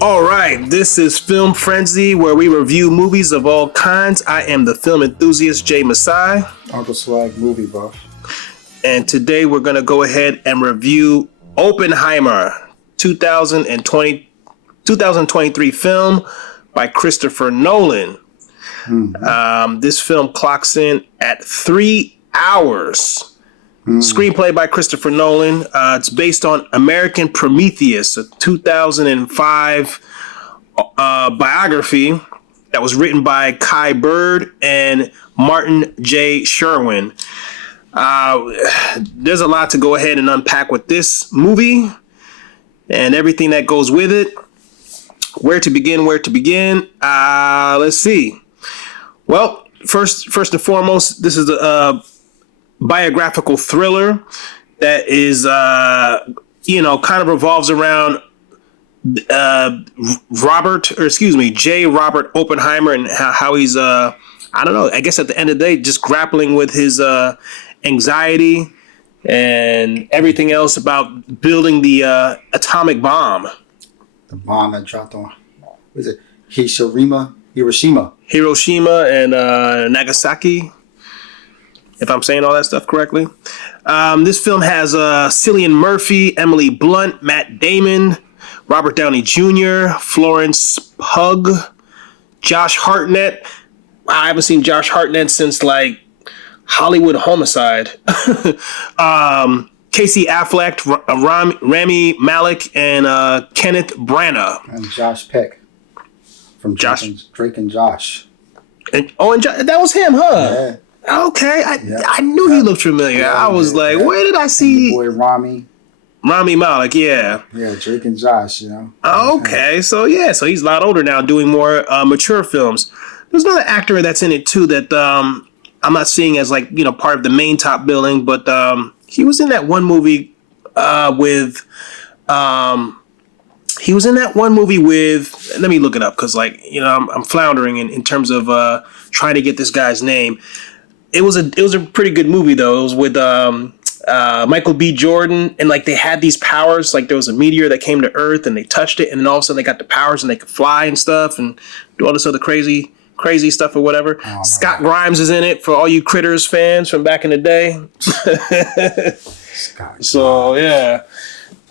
All right, this is Film Frenzy, where we review movies of all kinds. I am the film enthusiast, Jay Masai. Uncle Swag movie buff. And today we're going to go ahead and review Oppenheimer, 2023 film by Christopher Nolan. This film clocks in at 3 hours. Screenplay by Christopher Nolan. It's based on American Prometheus, a 2005 biography that was written by Kai Bird and Martin J. Sherwin. There's a lot to go ahead and unpack with this movie and everything that goes with it. Where to begin? Let's see. Well, first and foremost, this is a biographical thriller that is, kind of revolves around J. Robert Oppenheimer and how he's, I guess at the end of the day, just grappling with his anxiety and everything else about building the atomic bomb. The bomb that dropped on, was it Hiroshima and Nagasaki, if I'm saying all that stuff correctly. This film has Cillian Murphy, Emily Blunt, Matt Damon, Robert Downey Jr., Florence Pugh, Josh Hartnett. Wow, I haven't seen Josh Hartnett since like Hollywood Homicide. Casey Affleck, Rami Malek, and Kenneth Branagh. And Josh Peck from Drake and Josh. And that was him, huh? Yeah. Okay, I knew he looked familiar. I was like, where did I see? Boy Rami Malek, yeah. Yeah, Drake and Josh, Okay, so he's a lot older now, doing more mature films. There's another actor that's in it too that I'm not seeing as like part of the main top billing, but he was in that one movie with. He was in that one movie with. Let me look it up because I'm floundering in terms of trying to get this guy's name. It was a pretty good movie though. It was with Michael B. Jordan, and like they had these powers. Like there was a meteor that came to Earth, and they touched it, and then all of a sudden they got the powers, and they could fly and stuff, and do all this other crazy stuff or whatever. Oh, Scott Grimes is in it for all you Critters fans from back in the day. So yeah,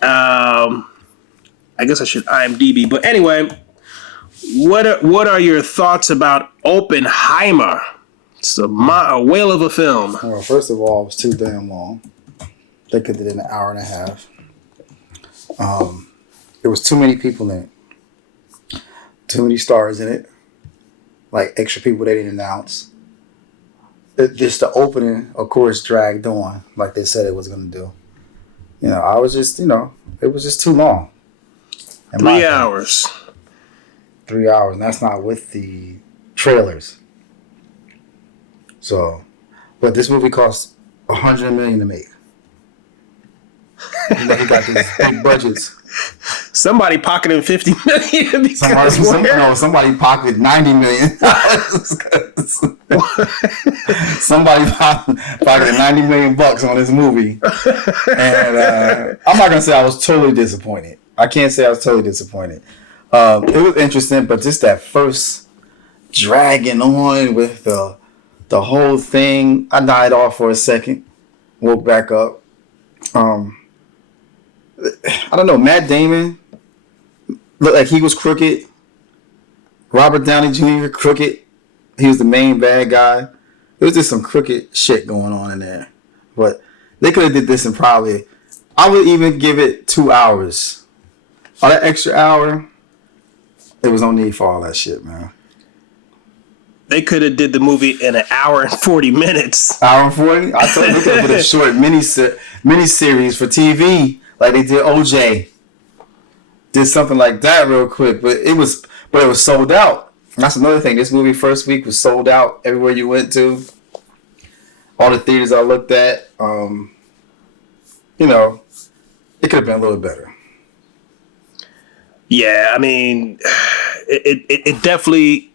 I guess I should IMDb. But anyway, what are your thoughts about Oppenheimer? It's a whale of a film. Well, first of all, it was too damn long. They could have did an hour and a half. There was too many people in it. Too many stars in it. Like extra people they didn't announce. Just the opening, of course, dragged on like they said it was going to do. I was just, it was just too long. 3 hours. 3 hours, and that's not with the trailers. So, but this movie cost $100 million to make. He got these big budgets. Somebody pocketed $50 million. Somebody pocketed $90 million. Somebody pocketed $90 million on this movie, and I'm not gonna say I was totally disappointed. I can't say I was totally disappointed. It was interesting, but just that first dragging on with the whole thing, I died off for a second, woke back up. I don't know. Matt Damon looked like he was crooked. Robert Downey Jr. crooked. He was the main bad guy. It was just some crooked shit going on in there. But they could have did this in probably, I would even give it 2 hours. All that extra hour, there was no need for all that shit, man. They could have did the movie in an hour and 40 minutes. Hour and 40? I told you they could have put a short mini-series for TV like they did OJ. Did something like that real quick, but it was sold out. And that's another thing. This movie first week was sold out everywhere you went to. All the theaters I looked at. It could have been a little better. Yeah, I mean, it definitely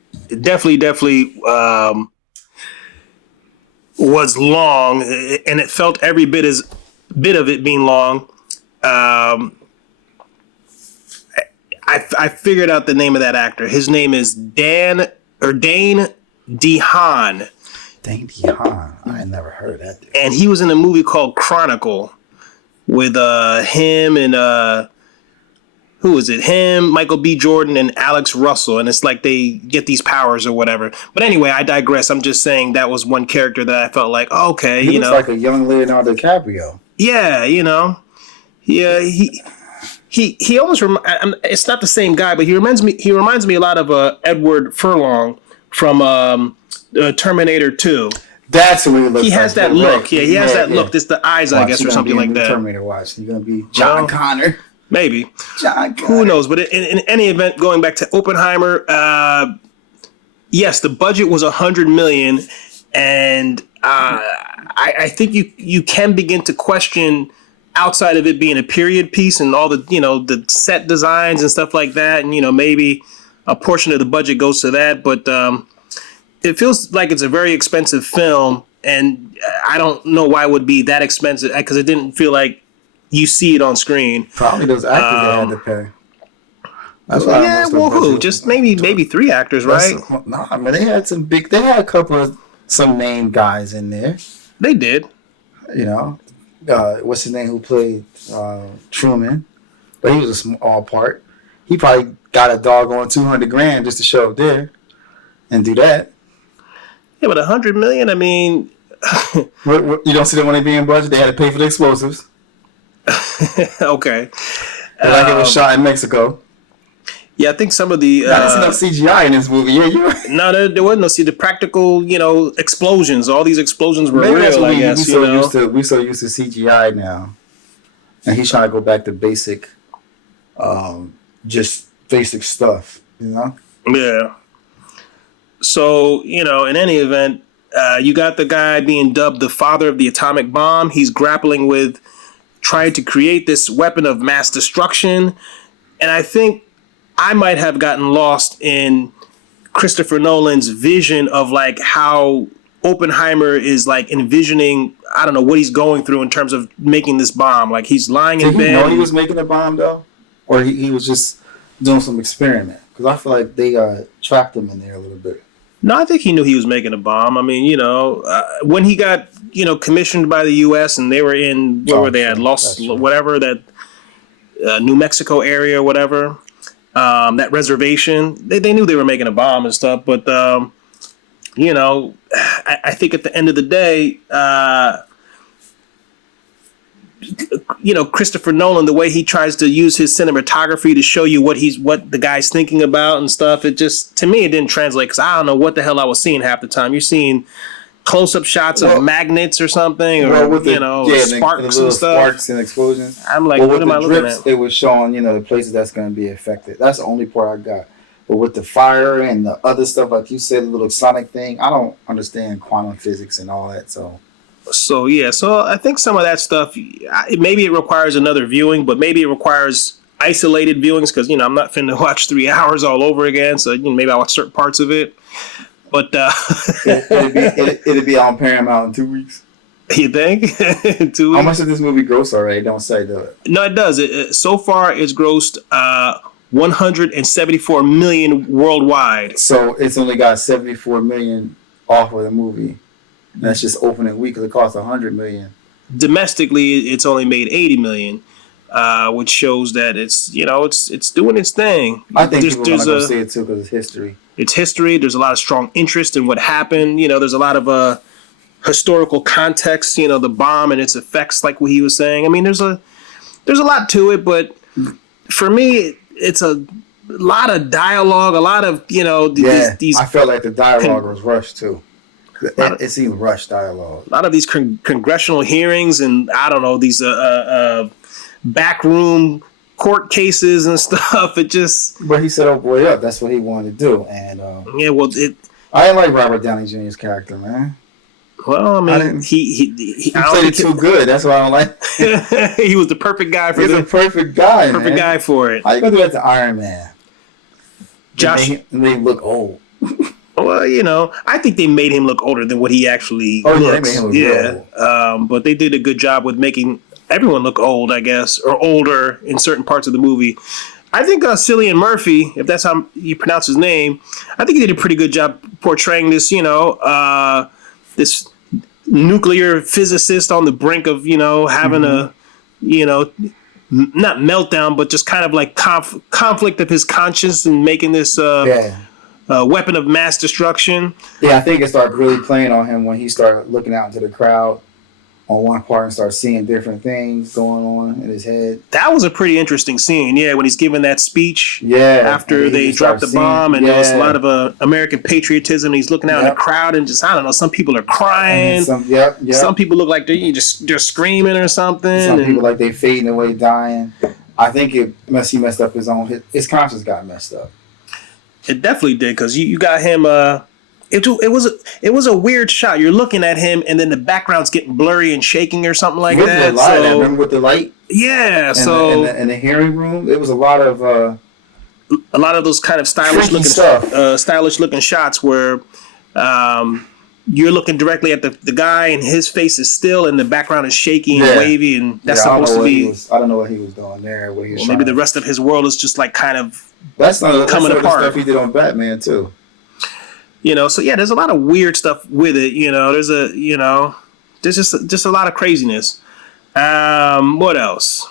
was long, and it felt every bit of it being long. I I figured out the name of that actor. His name is Dane DeHaan. Dane DeHaan. I had never heard of that dude. And he was in a movie called Chronicle with him and who was it? Him, Michael B. Jordan, and Alex Russell. And it's like they get these powers or whatever. But anyway, I digress. I'm just saying that was one character that I felt like, okay, he looks like a young Leonardo DiCaprio. Yeah, Yeah, he almost it's not the same guy, but he reminds me a lot of Edward Furlong from Terminator 2. That's what he looks like. He has that look. Yeah, he has that look. It's the eyes, I guess, or something like that. Terminator watch. You're going to be John Connor. Maybe. John Connor. Who knows? But in any event, going back to Oppenheimer, yes, the budget was $100 million, and I think you can begin to question, outside of it being a period piece and all the the set designs and stuff like that, and maybe a portion of the budget goes to that, but it feels like it's a very expensive film, and I don't know why it would be that expensive, because it didn't feel like you see it on screen. Probably those actors they had to pay. That's who? Just maybe 3 actors, right? No, I mean they had a couple of some name guys in there. They did. What's his name who played Truman? But he was a small part. He probably got a doggone $200,000 just to show up there and do that. Yeah, but $100 million. I mean, you don't see the money being budgeted. They had to pay for the explosives. Okay. Like it was shot in Mexico. Yeah, I think some of the there's enough CGI in this movie. Yeah, you. No, there wasn't no. See, the practical, explosions. All these explosions were maybe real. I guess we so used to CGI now, and he's trying to go back to basic, just basic stuff. Yeah. So in any event, you got the guy being dubbed the father of the atomic bomb. He's grappling with trying to create this weapon of mass destruction, and I think I might have gotten lost in Christopher Nolan's vision of like how Oppenheimer is like envisioning, I don't know what he's going through in terms of making this bomb. Like he's lying in bed. Did he know he was making a bomb though? Or he was just doing some experiment? Because I feel like they trapped him in there a little bit. No, I think he knew he was making a bomb. I mean, when he got, commissioned by the U.S. and they were in, where were they at? Whatever, that New Mexico area or whatever. That reservation, they knew they were making a bomb and stuff, but I think at the end of the day, Christopher Nolan, the way he tries to use his cinematography to show you what the guy's thinking about and stuff, it just, to me, it didn't translate, because I don't know what the hell I was seeing half the time. You're seeing close-up shots of magnets or something, or sparks and stuff. Sparks and explosions. I'm like, what am I looking at? It was showing, the places that's going to be affected. That's the only part I got. But with the fire and the other stuff, like you said, the little sonic thing, I don't understand quantum physics and all that. So I think some of that stuff, maybe it requires another viewing, but maybe it requires isolated viewings, because I'm not finna watch 3 hours all over again. So maybe I'll watch certain parts of it. But it'd be on Paramount in 2 weeks. You think? 2 weeks? How much did this movie gross already? Don't say that. No, it does. So far, it's grossed $174 million worldwide. So it's only got $74 million off of the movie. And that's just opening week, because it cost $100 million. Domestically, it's only made $80 million, which shows that it's doing its thing. I think people are going to go see it too, because it's history. It's history. There's a lot of strong interest in what happened. There's a lot of historical context. The bomb and its effects, like what he was saying. I mean, there's a lot to it, but for me, it's a lot of dialogue. A lot of these. I felt like the dialogue was rushed too. It seemed rushed dialogue. A lot of these congressional hearings, and I don't know, these backroom court cases and stuff. It just. But he said, "Oh boy, up." That's what he wanted to do, and I didn't like Robert Downey Jr.'s character, man. Well, I mean, he played it too good. That's why I don't like. He was the perfect guy for He's the perfect guy. Perfect guy for it. How you gonna do that to Iron Man? Josh made him look old. Well, I think they made him look older than what he actually looks. Yeah, they made him look old. But they did a good job with making everyone look old, I guess, or older in certain parts of the movie. I think Cillian Murphy, if that's how you pronounce his name, I think he did a pretty good job portraying this, this nuclear physicist on the brink of, having a, not meltdown, but just kind of like conflict of his conscience and making this weapon of mass destruction. Yeah, I think it started really playing on him when he started looking out into the crowd on one part and started seeing different things going on in his head. That was a pretty interesting scene, when he's giving that speech after they dropped the bomb, and there was a lot of American patriotism. He's looking out in the crowd and just, I don't know, some people are crying. Some people look like they're screaming or something. Some people like they fading away, dying. I think he messed up his conscience got messed up. It definitely did, because you got him. It was a weird shot. You're looking at him, and then the background's getting blurry and shaking or something like that. With the light, I remember with the light. Yeah, in the hearing room, it was a lot of those kind of stylish looking shots where you're looking directly at the guy, and his face is still, and the background is shaky and wavy, and that's supposed to be. I don't know what he was doing there. Maybe the rest of his world is just like kind of coming apart. The stuff he did on Batman too. So there's a lot of weird stuff with it. There's just a lot of craziness. What else?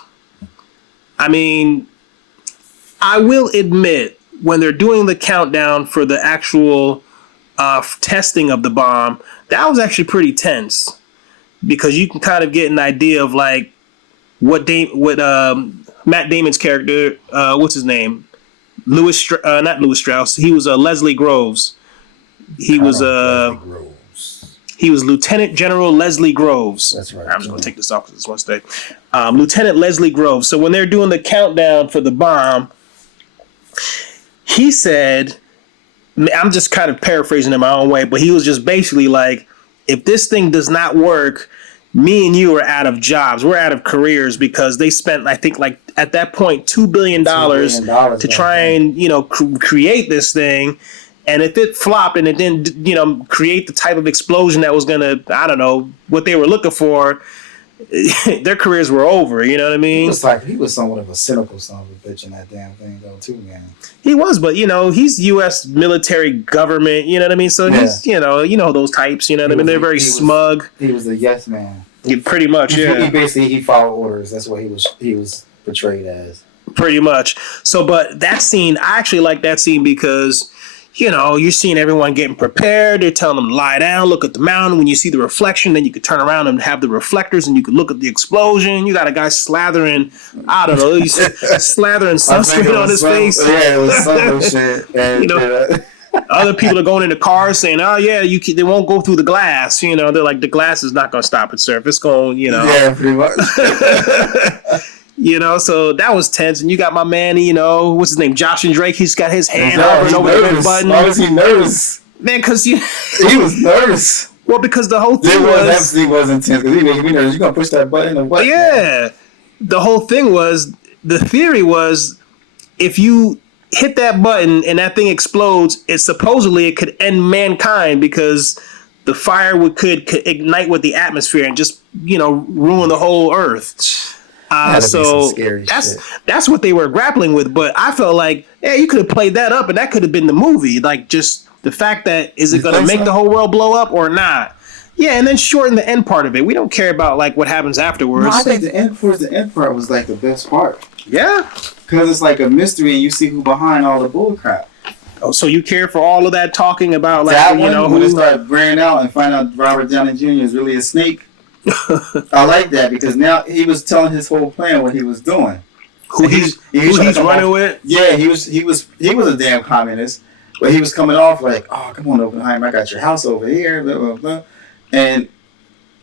I mean, I will admit, when they're doing the countdown for the actual testing of the bomb, that was actually pretty tense, because you can kind of get an idea of like what Matt Damon's character, what's his name? Not Louis Strauss. He was Leslie Groves. He was Lieutenant General Leslie Groves. That's right. I'm just going to take this off because it's one day. Lieutenant Leslie Groves. So when they're doing the countdown for the bomb, he said, I'm just kind of paraphrasing in my own way, but he was just basically like, if this thing does not work, me and you are out of jobs. We're out of careers, because they spent, I think, like at that point, $2 billion to try and, create this thing. And if it flopped and it didn't, create the type of explosion that was going to, I don't know, what they were looking for, their careers were over. You know what I mean? He was somewhat of a cynical son of a bitch in that damn thing, though, too, man. He was, but, he's U.S. military government, you know what I mean? So he's, those types, you know what I mean? They're very smug. He was a yes man. Pretty much, yeah. He followed orders. That's what he was portrayed as. Pretty much. So, but that scene, I actually like that scene because, you're seeing everyone getting prepared. They're telling them to lie down, look at the mountain. When you see the reflection, then you could turn around and have the reflectors, and you could look at the explosion. You got a guy slathering, I don't know, he's slathering sunscreen on his face. Yeah, it was some shit. And, other people are going into cars saying, "Oh yeah, they won't go through the glass." They're like, the glass is not going to stop its surface. Going, Yeah, pretty much. So that was tense. And you got my man, what's his name, Josh and Drake. He's got his hand over the button. Why was he nervous? Man, because he was nervous. Well, because the whole thing was intense. Because he made me nervous. You gonna push that button or what? Yeah, the whole thing was, the theory was, if you hit that button and that thing explodes, it could end mankind, because the fire could ignite with the atmosphere and just ruin the whole earth. So that's what they were grappling with. But I felt like, you could have played that up, and that could have been the movie. Like, just the fact that, is it going to make the whole world blow up or not? Yeah, and then shorten the end part of it. We don't care about like what happens afterwards. No, I think the end part was like the best part. Yeah, because it's like a mystery, and you see who behind all the bull crap. Oh, so you care for all of that talking about, like, that when they start bringing out and find out Robert Downey Jr. is really a snake. I like that, because now he was telling his whole plan, what he was doing. Who he's running with? Yeah, he was a damn communist, but he was coming off like, "Oh, come on, Oppenheimer, I got your house over here," blah blah blah, and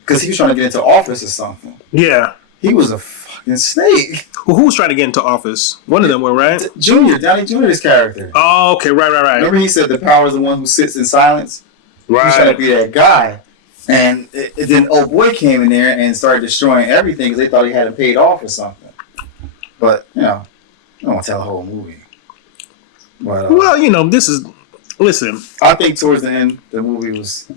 because he was trying to get into office or something. Yeah, he was a fucking snake. Well, who was trying to get into office? One of them were, right? Downey Jr.'s character. Oh, okay, right. Remember he said the power is the one who sits in silence. Right. He's trying to be that guy. And then old boy came in there and started destroying everything because they thought he had him paid off or something. But, I don't want to tell the whole movie. But, listen. I think towards the end, the movie was,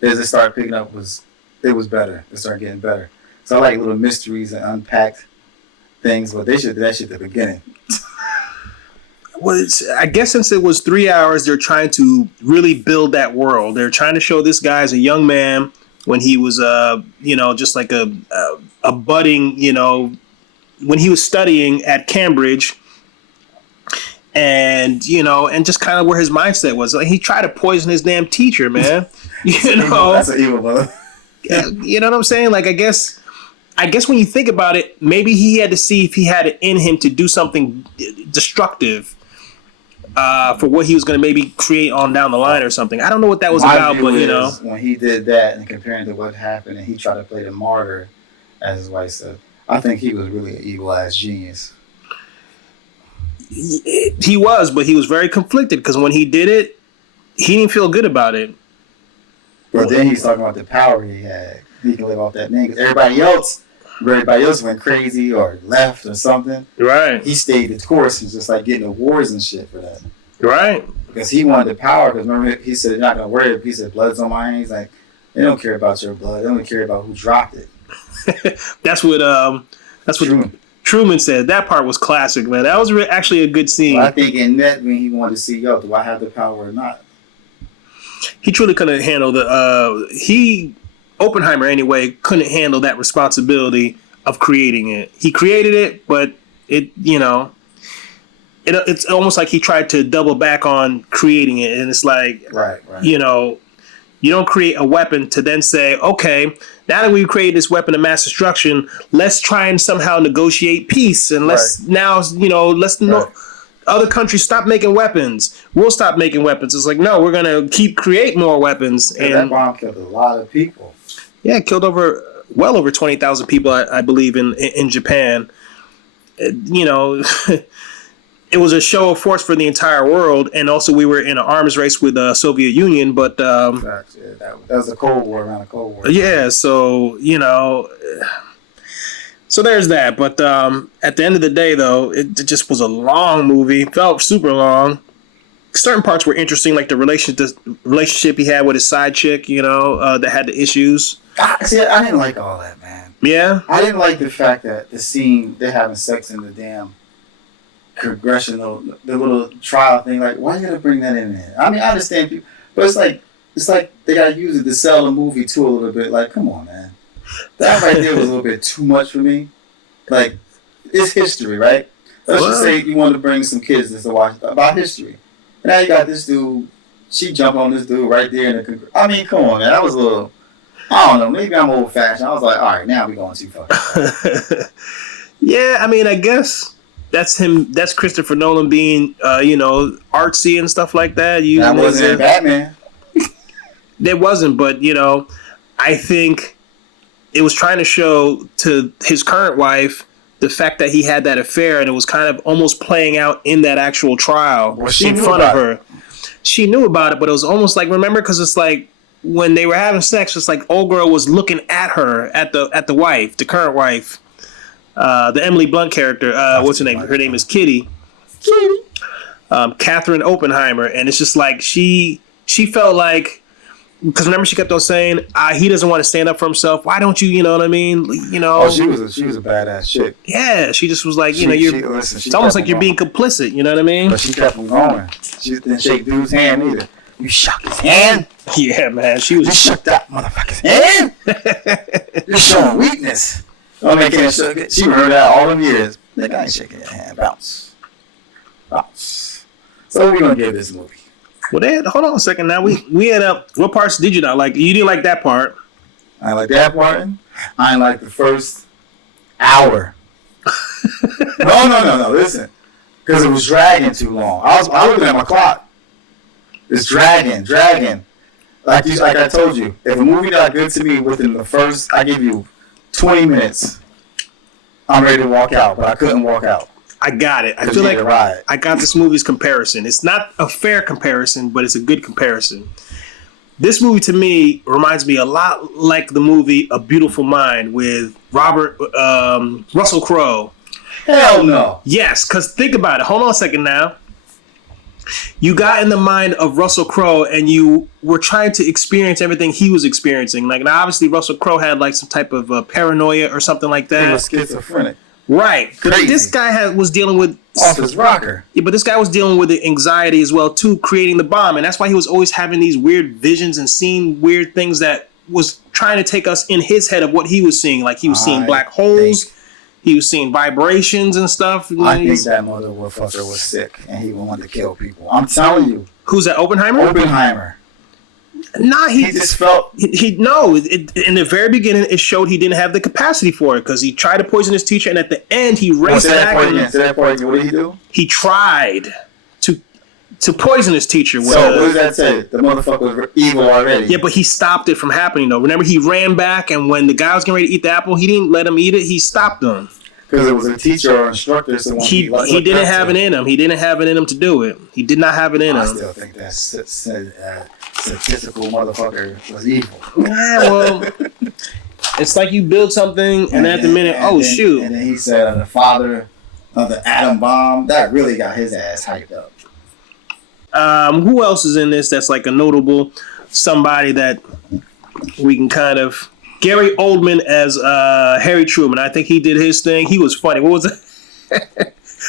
as it started picking up, it was better. It started getting better. So I like little mysteries and unpacked things, but they should do that shit at the beginning. I guess since it was 3 hours, they're trying to really build that world. They're trying to show this guy as a young man when he was, just like a budding, when he was studying at Cambridge, and just kind of where his mindset was. Like, he tried to poison his damn teacher, man. That's an evil brother. You know what I'm saying? Like, I guess when you think about it, maybe he had to see if he had it in him to do something destructive for what he was going to maybe create on down the line or something. I don't know what that was about, but when he did that and comparing to what happened, and he tried to play the martyr, as his wife said, I think he was really an evil ass genius. He was, but he was very conflicted because when he did it, he didn't feel good about it. But then he's talking about the power he had. He can live off that name because everybody else went crazy or left or something. Right. He stayed the course. He's just like getting awards and shit for that. Right. Because he wanted the power. Because remember, he said, "You're not gonna worry. He said, blood's on my hands." He's like, they don't care about your blood. They only care about who dropped it. That's what Truman said. That part was classic, man. That was actually a good scene. Well, I think in that when he wanted to see, do I have the power or not? He truly couldn't handle Oppenheimer anyway couldn't handle that responsibility of creating it. He created it, but it's almost like he tried to double back on creating it, and it's like, right. You don't create a weapon to then say, okay, now that we've created this weapon of mass destruction, let's try and somehow negotiate peace, and other countries stop making weapons. We'll stop making weapons. It's like, no, we're gonna create more weapons. And that bomb killed a lot of people. Yeah, it killed well over 20,000 people, I believe, in Japan. It was a show of force for the entire world, and also we were in an arms race with the Soviet Union. But that was the Cold War, around the Cold War. Yeah, so so there's that. But at the end of the day, though, it just was a long movie. It felt super long. Certain parts were interesting, like the relationship he had with his side chick, that had the issues. I didn't like all that, man. Yeah? I didn't like the fact that the scene, they're having sex in the damn congressional, the little trial thing. Like, why you gotta bring that in there? I mean, I understand people, but it's like they gotta use it to sell the movie too a little bit. Like, come on, man. That right there was a little bit too much for me. Like, it's history, right? Let's just say you wanted to bring some kids to watch about history. And now you got this dude, she jumped on this dude right there in the I mean, come on, man. That was a little, I don't know, maybe I'm old fashioned. I was like, all right, now we're going too far. Yeah, I mean, I guess that's him. That's Christopher Nolan being, artsy and stuff like that. That wasn't Batman. It wasn't, but, I think it was trying to show to his current wife the fact that he had that affair, and it was kind of almost playing out in that actual trial in front of her. She knew about it, but it was almost like, remember, because it's like when they were having sex, it's like old girl was looking at her, at the wife, the current wife, the Emily Blunt character. What's her name? Her name is Kitty. Catherine Oppenheimer, and it's just like she felt like, because remember she kept on saying he doesn't want to stand up for himself. Why don't you? You know what I mean? Oh, she was a badass chick. Yeah, she just was like, it's almost like you're being complicit. You know what I mean? But she kept on going. She didn't shake dude's hand either. You shook his hand? Yeah, man. She was. You shook that motherfucker's hand? You're showing weakness. Oh, man, can't shook it. She heard that all them years. Nigga, I ain't shaking your hand. Bounce. So what we gonna give this movie? Well, hold on a second. Now we end up. What parts did you not like? You didn't like that part. I like that part. I didn't like the first hour. No. Listen, because it was dragging too long. I was looking at my clock. It's dragging. Like I told you, if a movie got good to me within the first, I give you 20 minutes, I'm ready to walk out, but I couldn't walk out. I got it. I feel like I got this movie's comparison. It's not a fair comparison, but it's a good comparison. This movie, to me, reminds me a lot like the movie A Beautiful Mind with Russell Crowe. Hell no. Yes, because think about it. Hold on a second now. You got in the mind of Russell Crowe, and you were trying to experience everything he was experiencing. Like, now, obviously, Russell Crowe had like some type of paranoia or something like that. He was schizophrenic. Right. But Crazy. this guy was dealing with Office rocker. Yeah, but this guy was dealing with the anxiety as well too, creating the bomb, and that's why he was always having these weird visions and seeing weird things that was trying to take us in his head of what he was seeing. Like he was seeing black holes, he was seeing vibrations and stuff. I think that motherfucker was sick and he wanted to kill people. I'm telling you. Who's that? Oppenheimer? Oppenheimer. Nah, he just felt in the very beginning it showed he didn't have the capacity for it because he tried to poison his teacher, and at the end he raced back. What did he do? He tried to poison his teacher. So what does that say? The motherfucker was evil already. Yeah, but he stopped it from happening though. Remember, he ran back, and when the guy was getting ready to eat the apple, he didn't let him eat it. He stopped him because it was a teacher or instructor. So he didn't have it in him. He didn't have it in him to do it. He did not have it in him. I still think that statistical motherfucker was evil. Yeah, well, it's like you build something, and at the minute, shoot. And then he said, the father of the atom bomb. That really got his ass hyped up. Who else is in this that's like a notable somebody that we can kind of... Gary Oldman as Harry Truman. I think he did his thing. He was funny. What was it?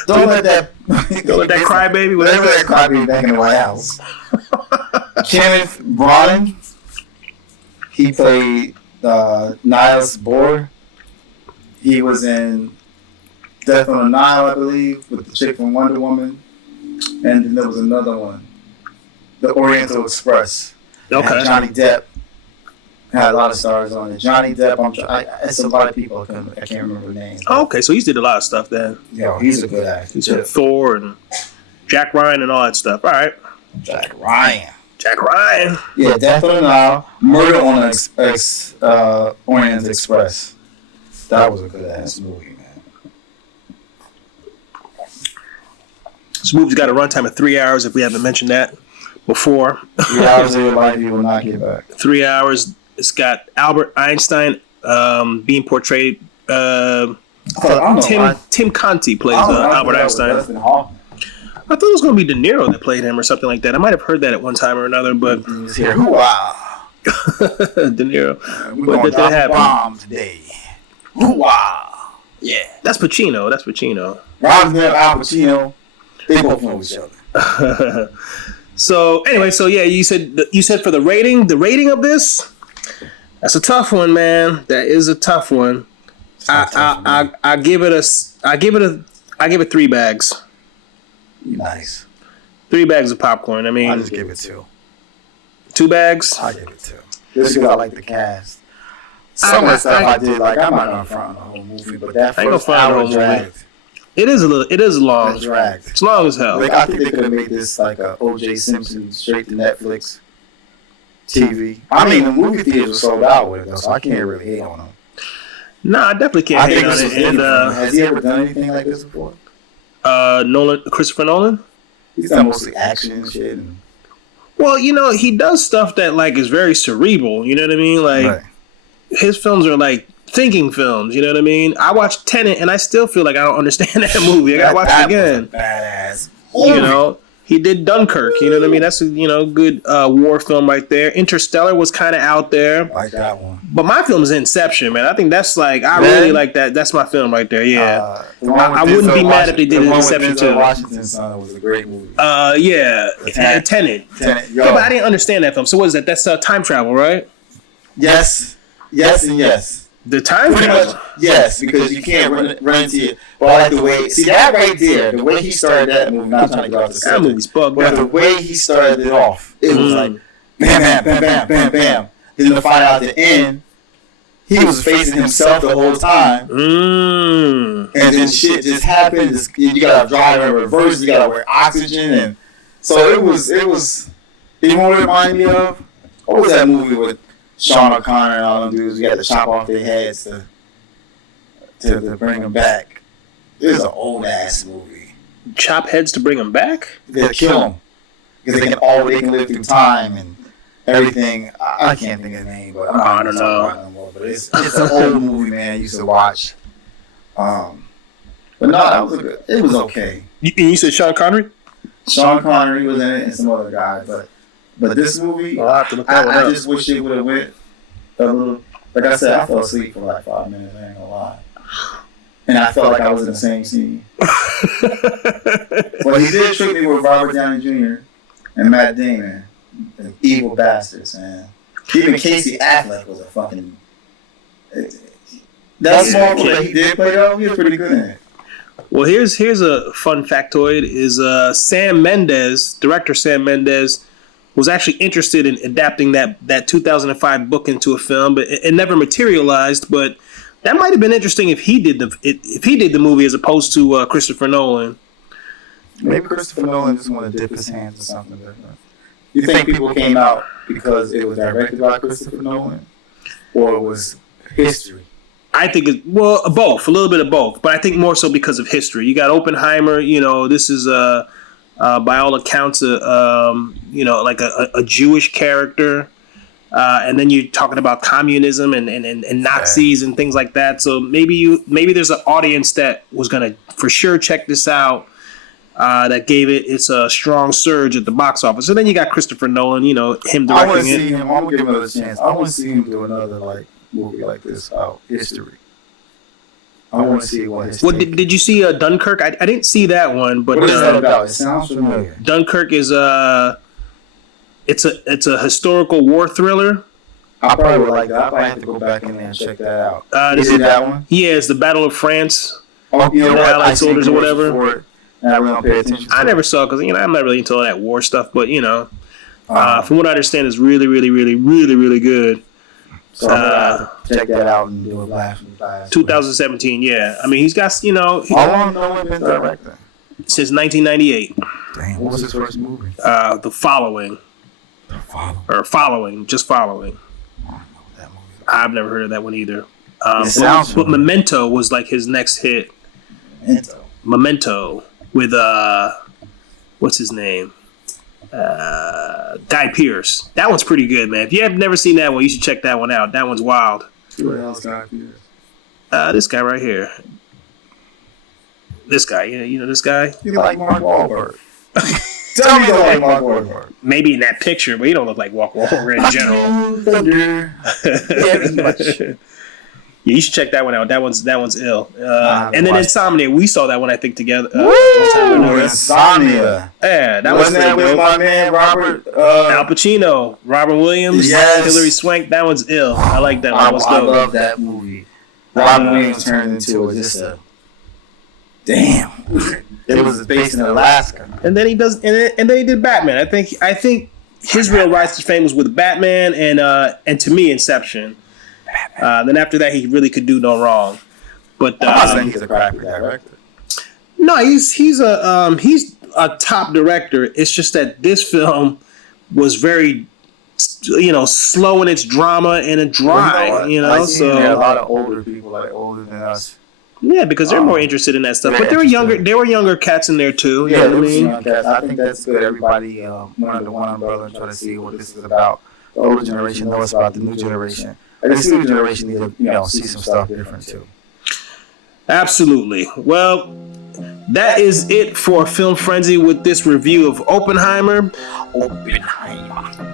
Don't let that crybaby. Whatever that crybaby back in the White House. Kenneth Branagh. He played Niles Bohr. He was in Death on the Nile, I believe, with the chick from Wonder Woman. And then there was another one, The Oriental Express. Okay. Johnny Depp had a lot of stars on it. Johnny Depp, it's a lot of people. I can't remember the names. Okay, so he's did a lot of stuff then. Yo, he's a good actor. He's did Thor and Jack Ryan and all that stuff. All right. Jack Ryan. Yeah, Death on the Nile, Murder on the Orient Express. That was a good ass movie, man. This movie's got a runtime of 3 hours. If we haven't mentioned that before. 3 hours of your life you will not get back. 3 hours. It's got Albert Einstein being portrayed. Tim Conti plays Albert Einstein. I thought it was going to be De Niro that played him or something like that. I might have heard that at one time or another, but De Niro. We're going to drop a bomb today. Yeah. That's Pacino. Robin Al Pacino. They both know each other. So anyway, you said for the rating of this, that's a tough one, man. That is a tough one. I give it 3 bags. Nice. 3 bags of popcorn. I mean, I just give it 2. 2 bags. I give it 2. Just because I like the cast. Some of the stuff I did, like I'm not gonna front the whole movie, but that first hour dragged. It is long. It's dragged. It's long as hell. Like, I think they could have made this like a O.J. Simpson straight to Netflix TV. I mean, the movie theaters were sold out with it, though, so I can't really hate on them. Nah, I definitely can't hate on it. And, has he ever done anything like this before? Christopher Nolan? He's done mostly action and shit. Well, he does stuff that like is very cerebral. You know what I mean? Like his films are like thinking films. You know what I mean? I watched Tenet and I still feel like I don't understand that movie. I gotta watch it again. Badass. He did Dunkirk. You know what I mean? That's a good war film right there. Interstellar was kind of out there. Like that one. But my film is Inception, man. I think that's like really like that. That's my film right there. Yeah, I wouldn't be mad if they did Inception too. Washington's Son was a great movie. Yeah, Tenet. Yeah, but I didn't understand that film. So what is that? That's time travel, right? Yes, and yes. The time pretty travel? Much, yes, because you can't run into it. But I like the way, see that right there, the way he started that movie, not trying to go off the subject. That movie's bugged but the way he started it off, it was like, bam, bam, bam, bam, bam, bam. Then to find out at the end, he was facing himself the whole time. And then shit just happened. You gotta drive in reverse, you gotta wear oxygen. And so it was, you know what it reminded me of? What was that movie with Sean O'Connor and all them dudes? We had to chop off their heads to bring them back. It was an old ass movie. Chop heads to bring them back? They kill them because they can live through time and everything. I can't think of the name, but I don't know. But it's an old movie, man. I used to watch. But no, it was okay. You said Sean Connery? Sean Connery was in it and some other guy, but this movie, I just wish it would have went a little. Like I said, I fell asleep for like 5 minutes. I ain't gonna lie. And I felt like I was in the same scene. Well, he did trick me with Robert Downey Jr. and Matt Damon. The evil bastards, man. Even Casey Affleck was a fucking... That small role that he did play, though, he was pretty good in it. Well, here's a fun factoid: is Sam Mendes, director Sam Mendes, was actually interested in adapting that 2005 book into a film, but it never materialized. But that might have been interesting if he did the movie as opposed to Christopher Nolan. Maybe Christopher Nolan just wanted to dip his hands or something different. You think people came out because it was directed by Christopher Nolan, or it was history? I think both, a little bit of both, but I think more so because of history. You got Oppenheimer. This is by all accounts like a Jewish character, and then you're talking about communism and Nazis and things like that. So maybe there's an audience that was gonna for sure check this out. That gave it's a strong surge at the box office. And then you got Christopher Nolan, him directing I want to it. see him. I'm gonna give him another chance. I want to see him do another movie like this about history. I want to see what his. What did you see Dunkirk? I didn't see that one, but what is that about? It sounds familiar. Dunkirk is it's a historical war thriller. I probably would like that. I probably have to go back in there and check that out. Is it that one? Yeah, it's the Battle of France. Oh, you know what? Allied soldiers or whatever. And I really don't pay attention. I never saw because I'm not really into all that war stuff, but from what I understand, it's really, really, really, really, really good. So check that out and do a blast from the past. 2017, yeah. I mean, he's got How long Nolan been directing? Since 1998. Damn, what was his first movie? The Following. Just Following. I don't know that movie. I've never heard of that one either. But Memento was like his next hit. Memento with what's his name? Guy Pearce. That one's pretty good, man. If you have never seen that one, you should check that one out. That one's wild. Who the hell's Guy Pearce? This guy right here. This guy, you know this guy? You like Mark Wahlberg. Tell me you don't like Mark Wahlberg. Maybe in that picture, but you don't look like Mark Wahlberg in general. Very much. Yeah, you should check that one out. That one's ill. And then Insomnia, we saw that one I think together. Insomnia. Yeah, that was that with my man Robert Al Pacino, Robin Williams, Hilary Swank. That one's ill. I like that one. That was dope. I love that movie. Robin Williams turned into just a damn. It was based in Alaska. And then he did Batman. I think his real rise to fame was with Batman and to me Inception. Then after that, he really could do no wrong. But I think he's a crappy director. No, he's a top director. It's just that this film was very, slow in its drama and dry. So there are a lot of older people, older than us. Yeah, because they're more interested in that stuff. But there were younger cats in there too. You know what I mean? I think that's good. Everybody went under one umbrella and try to see what this is about. The older generation knows about the new generation. This new generation need to, see some stuff different too. Absolutely. Well, that is it for Film Frenzy with this review of Oppenheimer.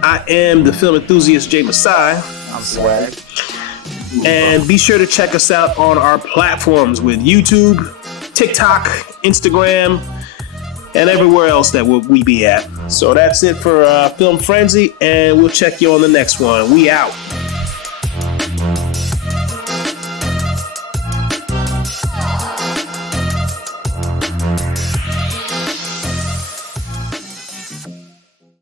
I am the film enthusiast Jay Masai. I'm Swag. And be sure to check us out on our platforms with YouTube, TikTok, Instagram, and everywhere else that we be at. So that's it for Film Frenzy, and we'll check you on the next one. We out.